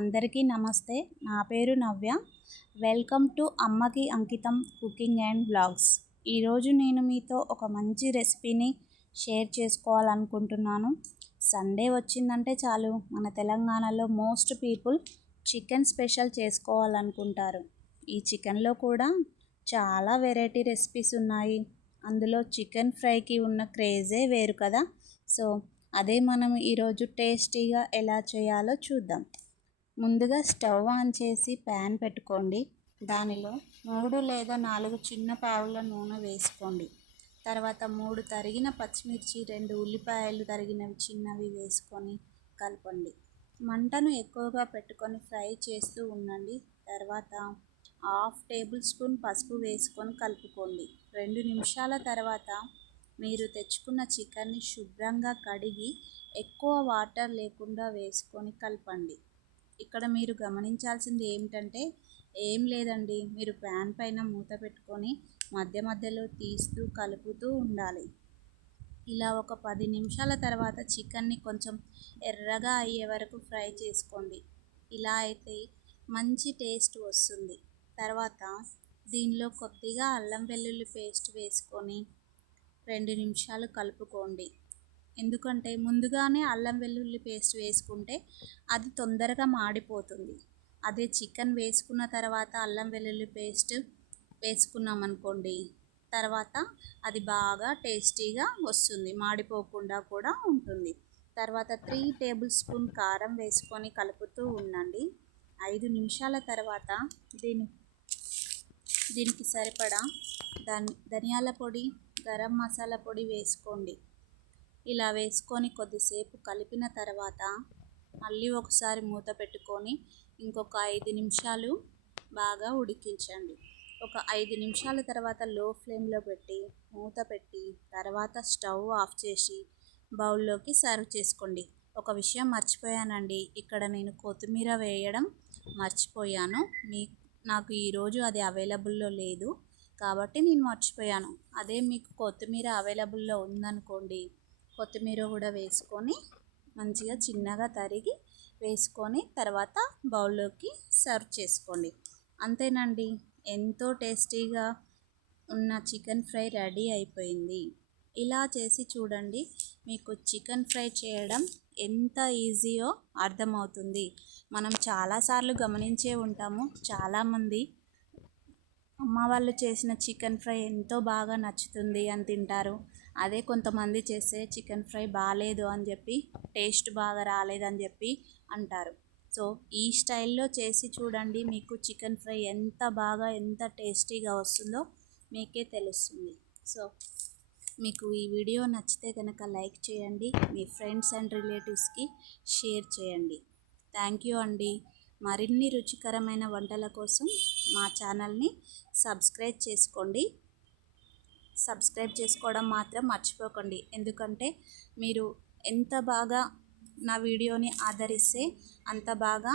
అందరికీ నమస్తే. నా పేరు నవ్య. వెల్కమ్ టు అమ్మకి అంకితం కుకింగ్ అండ్ బ్లాగ్స్. ఈరోజు నేను మీతో ఒక మంచి రెసిపీని షేర్ చేసుకోవాలనుకుంటున్నాను. సండే వచ్చిందంటే చాలు. మన తెలంగాణలో మోస్ట్ పీపుల్ చికెన్ స్పెషల్ చేసుకోవాలనుకుంటారు. ఈ చికెన్లో కూడా చాలా వెరైటీ రెసిపీస్ ఉన్నాయి. అందులో చికెన్ ఫ్రైకి ఉన్న క్రేజే వేరు కదా. సో అదే మనం ఈరోజు టేస్టీగా ఎలా చేయాలో చూద్దాం. ముందుగా స్టవ్ ఆన్ చేసి ప్యాన్ పెట్టుకోండి. దానిలో మూడు లేదా నాలుగు చిన్న పావుల నూనె వేసుకోండి. తర్వాత మూడు తరిగిన పచ్చిమిర్చి రెండు ఉల్లిపాయలు తరిగినవి చిన్నవి వేసుకొని కలపండి. మంటను ఎక్కువగా పెట్టుకొని ఫ్రై చేస్తూ ఉండండి. తర్వాత హాఫ్ టేబుల్ స్పూన్ పసుపు వేసుకొని కలుపుకోండి. రెండు నిమిషాల తర్వాత మీరు తెచ్చుకున్న చికెన్ని శుభ్రంగా కడిగి ఎక్కువ వాటర్ లేకుండా వేసుకొని కలపండి. ఇక్కడ మీరు గమనించాల్సింది ఏమిటంటే ఏం లేదండి. మీరు ప్యాన్ పైన మూత పెట్టుకొని మధ్య మధ్యలో తీస్తూ కలుపుతూ ఉండాలి. ఇలా ఒక పది నిమిషాల తర్వాత చికెన్ని కొంచెం ఎర్రగా అయ్యే వరకు ఫ్రై చేసుకోండి. ఇలా అయితే మంచి టేస్ట్ వస్తుంది. తర్వాత దీనిలో కొద్దిగా అల్లం వెల్లుల్లి పేస్ట్ వేసుకొని రెండు నిమిషాలు కలుపుకోండి. ఎందుకంటే ముందుగానే అల్లం వెల్లుల్లి పేస్ట్ వేసుకుంటే అది తొందరగా మాడిపోతుంది. అదే చికెన్ వేసుకున్న తర్వాత అల్లం వెల్లుల్లి పేస్ట్ వేసుకున్నాం అనుకోండి తర్వాత అది బాగా టేస్టీగా వస్తుంది మాడిపోకుండా కూడా ఉంటుంది. తర్వాత త్రీ టేబుల్ స్పూన్ కారం వేసుకొని కలుపుతూ ఉండండి. ఐదు నిమిషాల తర్వాత దీని దీనికి సరిపడా ధని ధనియాల పొడి గరం మసాలా పొడి వేసుకోండి. ఇలా వేసుకొని కొద్దిసేపు కలిపిన తర్వాత మళ్ళీ ఒకసారి మూత పెట్టుకొని ఇంకొక ఐదు నిమిషాలు బాగా ఉడికించండి. ఒక ఐదు నిమిషాల తర్వాత లో ఫ్లేమ్లో పెట్టి మూత పెట్టి తర్వాత స్టవ్ ఆఫ్ చేసి బౌల్లోకి సర్వ్ చేసుకోండి. ఒక విషయం మర్చిపోయానండి. ఇక్కడ నేను కొత్తిమీర వేయడం మర్చిపోయాను. మీ నాకు ఈరోజు అది అవైలబుల్లో లేదు. కాబట్టి నేను మర్చిపోయాను. అదే మీకు కొత్తిమీర అవైలబుల్లో ఉందనుకోండి కొత్తిమీర కూడా వేసుకొని మంచిగా చిన్నగా తరిగి వేసుకొని తర్వాత బౌల్లోకి సర్వ్ చేసుకోండి. అంతేనండి ఎంతో టేస్టీగా ఉన్న చికెన్ ఫ్రై రెడీ అయిపోయింది. ఇలా చేసి చూడండి మీకు చికెన్ ఫ్రై చేయడం ఎంత ఈజీయో అర్థమవుతుంది. మనం చాలాసార్లు గమనించే ఉంటాము చాలామంది అమ్మ వాళ్ళు చేసిన చికెన్ ఫ్రై ఎంతో బాగా నచ్చుతుంది అని తింటారు. అదే కొంతమంది చేసే చికెన్ ఫ్రై బాగాలేదు అని చెప్పి టేస్ట్ బాగా రాలేదని చెప్పి అంటారు. సో ఈ స్టైల్లో చేసి చూడండి మీకు చికెన్ ఫ్రై ఎంత బాగా ఎంత టేస్టీగా వస్తుందో మీకే తెలుస్తుంది. సో మీకు ఈ వీడియో నచ్చితే కనుక లైక్ చేయండి మీ ఫ్రెండ్స్ అండ్ రిలేటివ్స్కి షేర్ చేయండి. థ్యాంక్ యూ అండి. మరిన్ని రుచికరమైన వంటల కోసం మా ఛానల్ని సబ్స్క్రైబ్ చేసుకోండి. సబ్స్క్రైబ్ చేసుకోవడం మాత్రం మర్చిపోకండి. ఎందుకంటే మీరు ఎంత బాగా నా వీడియోని ఆదరిస్తే అంత బాగా